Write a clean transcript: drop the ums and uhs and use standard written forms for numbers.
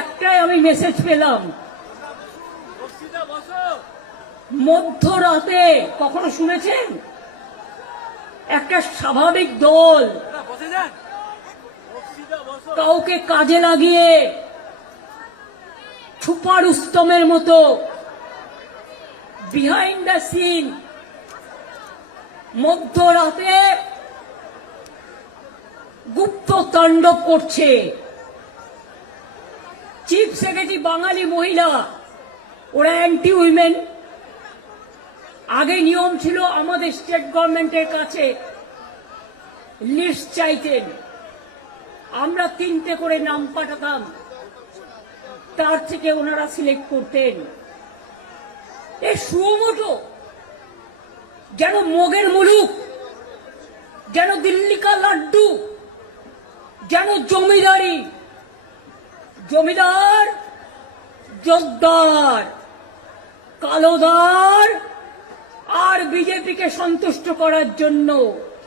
একটাই আমি মেসেজ পেলাম, মধ্যরাতে কখনো শুনেছেন একটা স্বাভাবিক দল কাউকে কাজে লাগিয়ে ছুপা রুস্তমের মতো বিহাইন্ড দ্য সিন মধ্যরাতে গুপ্ত তাণ্ডব করছে? চিফ সেক্রেটারি বাঙালি মহিলা, ওরা অ্যান্টি উইমেন। আগে নিয়ম ছিল আমাদের স্টেট গভর্নমেন্টের কাছে লিস্ট চাইতেন, আমরা 3টে করে নাম পাঠাতাম, তার থেকে ওনারা সিলেক্ট করতেন। এ সুমোটো যেন মগের মুলুক, যেন দিল্লি কা লাড্ডু, যেন জমিদারি। জমিদার জোরদার, কালোদার আর বিজেপিকে সন্তুষ্ট করার জন্য